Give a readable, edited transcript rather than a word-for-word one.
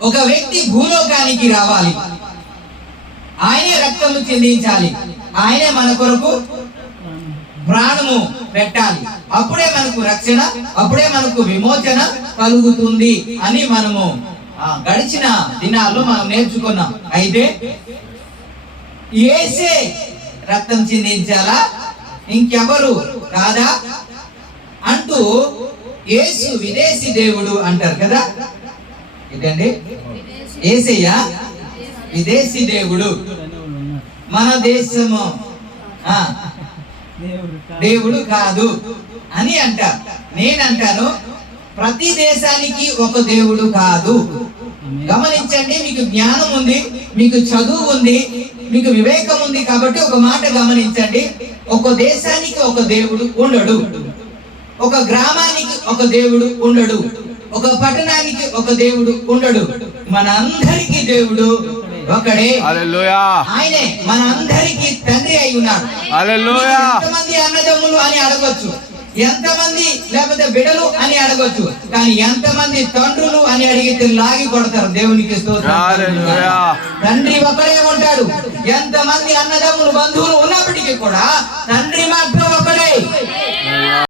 ఒక వ్యక్తి భూలోకానికి రావాలి, ఆయనే రక్తము చెందించాలి, ఆయనే మన కొరకు ప్రాణము పెట్టాలి. అప్పుడే మనకు రక్షణ, అప్పుడే మనకు విమోచన కలుగుతుంది అని మనము గడిచిన దినాల్లో మనం నేర్చుకున్నాం. అయితే యేసే రక్తం చెందించాలా, ఇంకెవరు కాదా అంటూ యేసు విదేశీ దేవుడు అంటారు కదా. ఏంటండి? యేసయ్య విదేశీ దేవుడు, మన దేశము దేవుడు కాదు అని అంటారు. నేనంటాను, ప్రతి దేశానికి ఒక దేవుడు కాదు. గమనించండి, మీకు జ్ఞానం ఉంది, మీకు చదువు ఉంది, మీకు వివేకం ఉంది కాబట్టి ఒక మాట గమనించండి. ఒక దేశానికి ఒక దేవుడు ఉండడు, ఒక గ్రామానికి ఒక దేవుడు ఉండడు, ఒక పట్టణానికి ఒక దేవుడు ఉండడు. మన అందరికీ దేవుడు ఒకడే. హల్లెలూయా. ఆయనే మన అందరికీ తండ్రి అయి ఉన్నాడు. హల్లెలూయా. ఎంతమంది అన్నదమ్ములు అని అడగొచ్చు, ఎంతమంది లేకపోతే బిడలు అని అడగొచ్చు, కానీ ఎంతమంది తండ్రులు అని అడిగితే లాగి కొడతారు. దేవునికి స్తోత్రం. హల్లెలూయా. తండ్రి ఒకడే ఉంటాడు. ఎంతమంది అన్నదమ్ములు బంధువులు ఉన్నప్పటికీ కూడా తండ్రి మాత్రం ఒకడే.